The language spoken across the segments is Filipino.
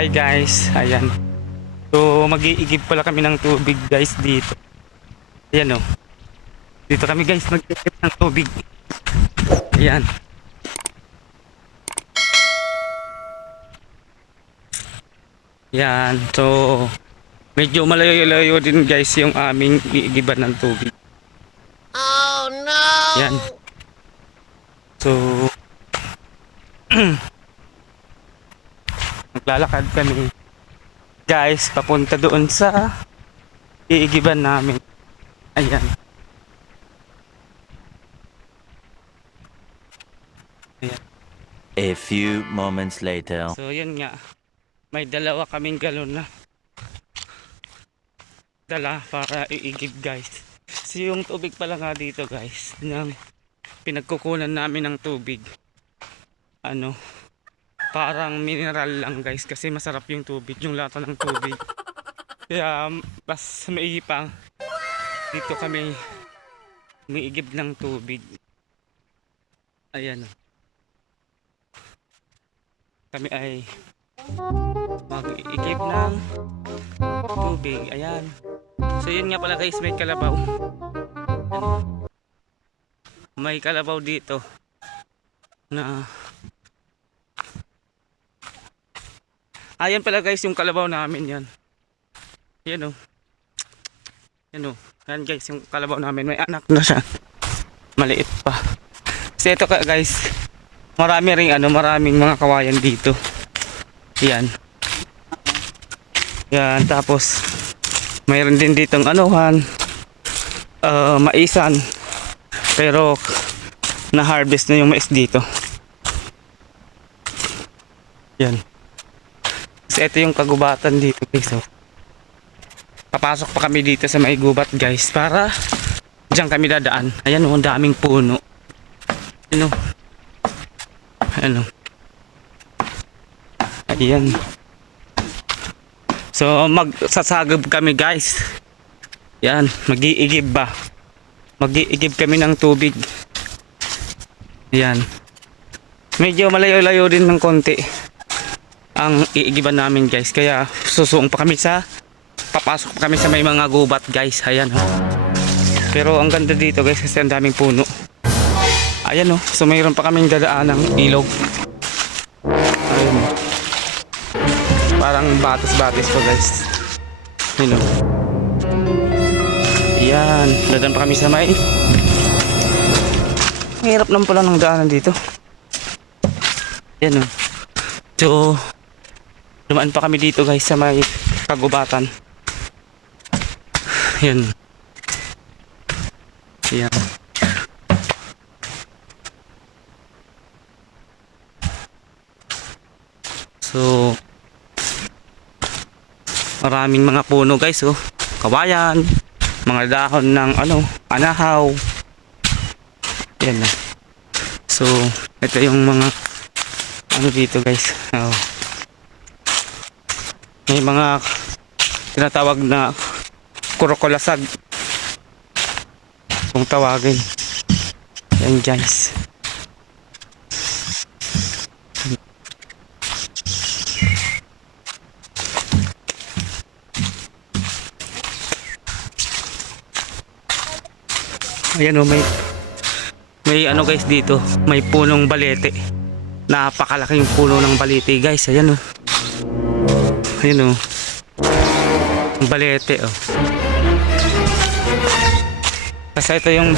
Hi guys, ayan. So mag-iigib pala kami ng tubig guys dito. Ayan oh. Dito kami guys mag-iigib ng tubig. Ayan. Yan, so medyo malayo-layo din guys yung aming iigiban ng tubig. Oh no! Yan. So, maglalakad kami guys papunta doon sa iigiban namin. Ayan. A few moments later. So, yun nga. May dalawa kaming galon na dala para iigib guys. So, yung tubig pala nga dito guys, ng pinagkukunan namin ng tubig. Ano, parang mineral lang guys kasi masarap yung tubig, yung lata ng tubig. Kaya, mas maipang dito kami umiigib ng tubig. Ayan. oh. Kami ay mag-igib ng tubig. Ayan. So yun nga pala guys, may kalabaw. May kalabaw dito na Ayan pala guys yung kalabaw namin yan. Yan o. Yan o. Yan guys yung kalabaw namin. May anak na siya. Maliit pa. Kasi ito ka guys. Marami ring ano, maraming mga kawayan dito. Yan. Yan, tapos mayroon din ditong anuhan, uh, maisan. Pero na-harvest na yung mais dito. Yan. Ito yung kagubatan dito guys. Oh. Papasok pa kami dito sa may gubat guys para diyan kami dadaan. Ayan oh, ang daming puno. Ano? Ano? Ayan. So magsasagab kami guys. Yan, mag-iigib ba? Mag-iigib kami ng tubig. Yan. Medyo malayo-layo din ng konti ang iigiban namin guys. Kaya susuong pa kami sa papasok pa kami sa may mga gubat guys. Ayan oh. Pero ang ganda dito guys kasi ang daming puno. Ayan oh. So mayroon pa kaming dadaan ng ilog. Ayun. Parang batis-batis pa guys. Yun o. Yan. Dadaan pa kami sa may. Hirap lang pala ng daanan dito. Yan o. So, dumaan pa kami dito guys sa may kagubatan. Yan. Yan. So, maraming mga puno guys oh. Kawayan, mga dahon ng ano, anahaw. Yan na. So, ito yung mga ano dito guys. Oh. May mga tinatawag na kurokolasag. Kung tawagin. Yan guys. Ayan o, may may ano guys dito, may punong balete. Napakalaking puno ng balete guys. Ayan o. Ayan o. Balete o. Kasi ito yung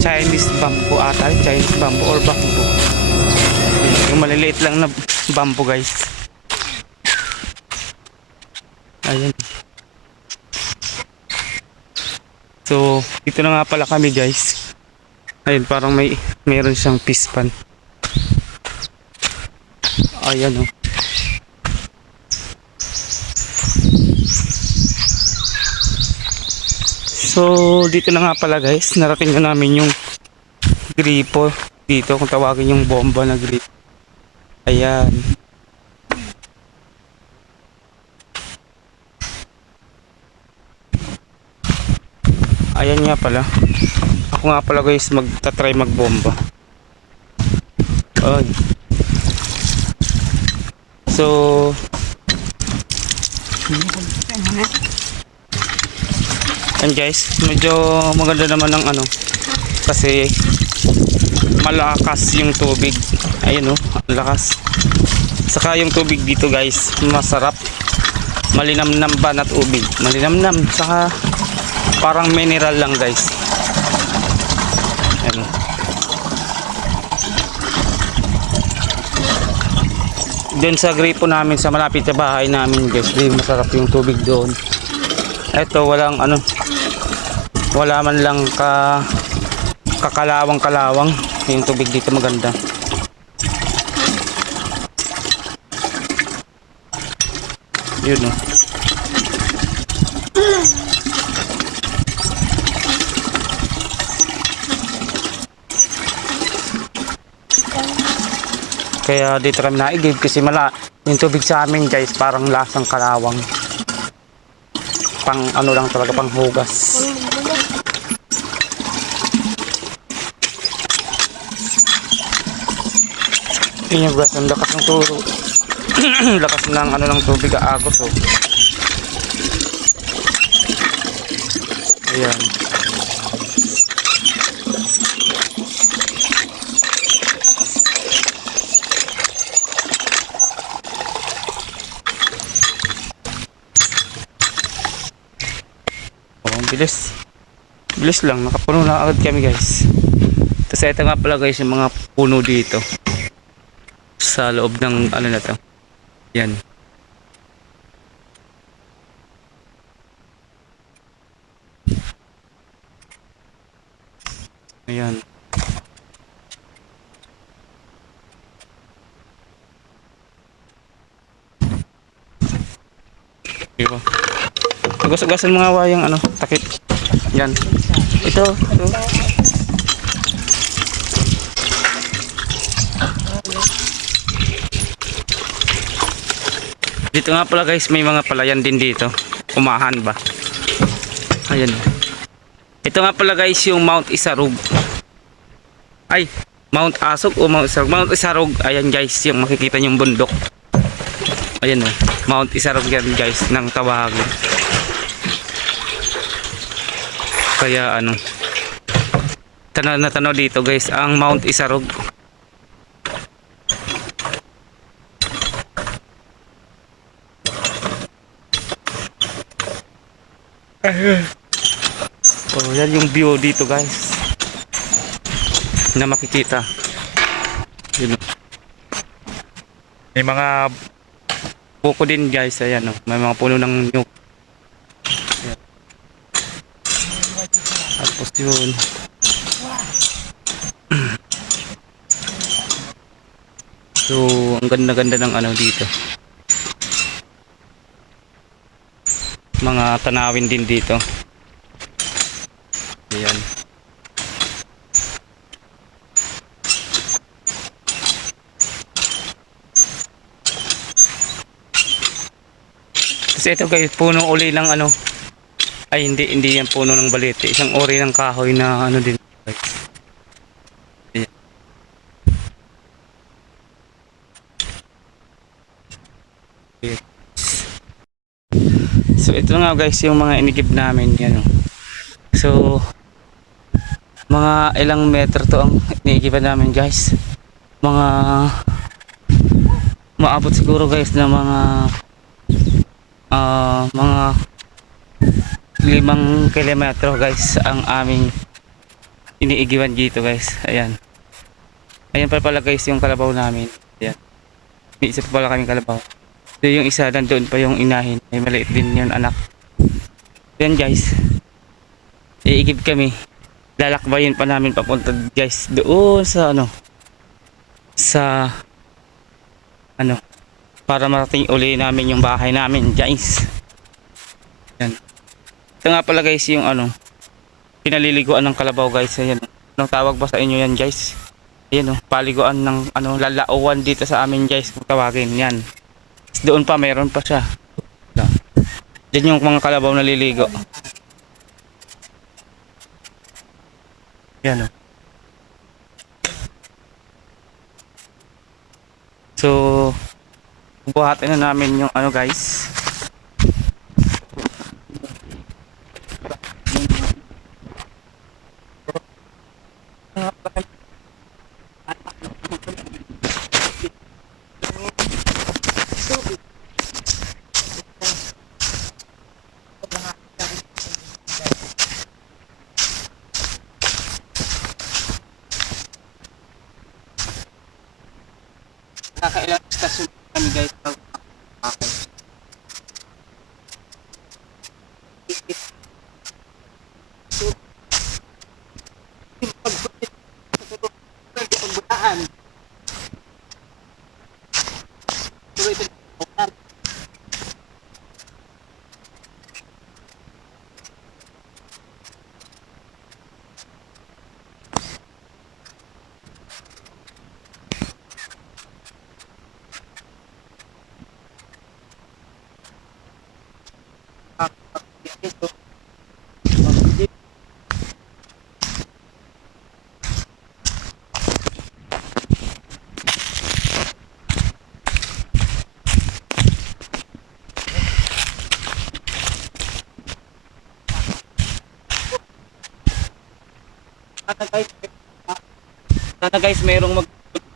Chinese bamboo ata. Chinese bamboo or bamboo. Yung maliliit lang na bamboo guys. Ayan. So, dito na nga pala kami guys. Ayun, parang may meron siyang pispan. Ayan oh. So, dito na nga pala guys. Narating na namin yung gripo dito. Kung tawagin yung bomba na gripo. Ayan. Ayan nga pala. Ako nga pala guys magta-try magbomba. Ay. So, Yan guys, medyo maganda naman ang ano kasi malakas yung tubig. Ayun oh, lakas. Saka yung tubig dito guys, masarap. Malinamnam ba na tubig? Malinamnam. Saka parang mineral lang guys. Ayun. Doon sa gripo namin sa malapit sa bahay namin guys, di masarap yung tubig doon. Ito walang ano wala man lang ka kakalawang kalawang yung tubig dito maganda. Yun o kaya dito kami naigib kasi mala yung tubig sa amin guys parang lasang kalawang. Pang ano lang talaga pang hugas yung guys ang lakas ng turo. Lakas ng ano ng tubig aagos oh. Ayan. Oh bilis. Bilis lang nakapuno na agad kami guys. Tapos ito nga pala guys yung mga puno dito sa loob ng ano na to. Yan. Ayan. Diba? Tugas-tugasan mga wayang ano, takip. Yan. Ito, ito. Dito nga pala guys, may mga palayan din dito. Umahan ba? Ayan. Ito nga pala guys yung Mount Isarug. Ay, Mount Asog o Mount Isarug. Mount Isarug, ayan guys, yung makikita yung bundok. Ayan o, Mount Isarug yan guys, ng tawagin. Kaya ano, tanaw na tanaw dito guys, ang Mount Isarug. Oh, yan yung view dito guys. Na makikita. Yun. May mga buko din guys. Ayan oh. May mga puno ng nyug. Ayan. Tapos yun. So, ang ganda-ganda ng ano dito. Mga tanawin din dito. Ayan. Kasi ito guys, puno uli ng ano. Ay hindi, hindi yan puno ng balete. Isang uri ng kahoy na ano din. guys. Ayan. Yes. Ito nga guys yung mga inigib namin yan. oh. So mga ilang metro to ang iniigiban namin guys. Mga maabot siguro guys na mga ah mga limang kilometro guys ang aming iniigiban dito guys. Ayan. Ayan pa pala guys yung kalabaw namin. Ayan. May isa pa pala kaming kalabaw. So yung isa nandoon pa yung inahin. May maliit din yung anak. Yan guys. Iigib kami. Lalakbayin pa namin papunta guys doon sa ano sa ano para marating uli namin yung bahay namin guys. Yan. Ito nga pala guys yung ano pinaliliguan ng kalabaw guys. Ayan. Anong tawag ba sa inyo yan guys? Ayan oh, paliguan ng ano lalauan dito sa amin guys kung tawagin yan. Doon pa meron pa siya. Diyan yung mga kalabaw naliligo. Yan o. So, buhatin na namin yung ano guys. Kakailang stasyon kami guys. Okay. Sana guys, sana guys mayroong mag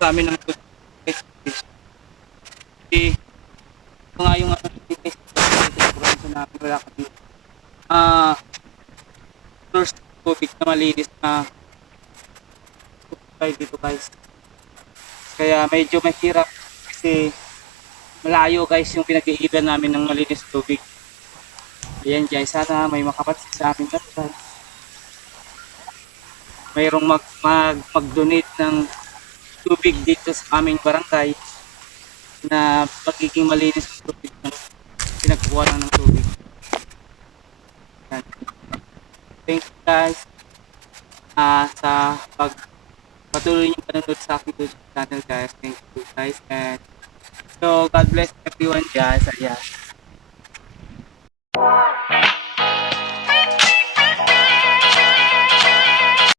sa amin ng good guys. Eh, ito nga yung ano guys, probinsya namin wala kami. Ah, first tubig na malinis na supply dito guys. Kaya medyo mahirap kasi malayo guys yung pinag-iiban namin ng malinis tubig. Ayan guys, sana may makapansin sa amin guys mayroong mag, mag, mag-donate ng tubig dito sa aming barangay na pagiging malinis ng tubig ng pinagkuha na ng tubig. Yan. Thank you guys uh, sa pag patuloy niyo panonood sa aking YouTube channel guys. Thank you guys and so God bless everyone guys. Ayan.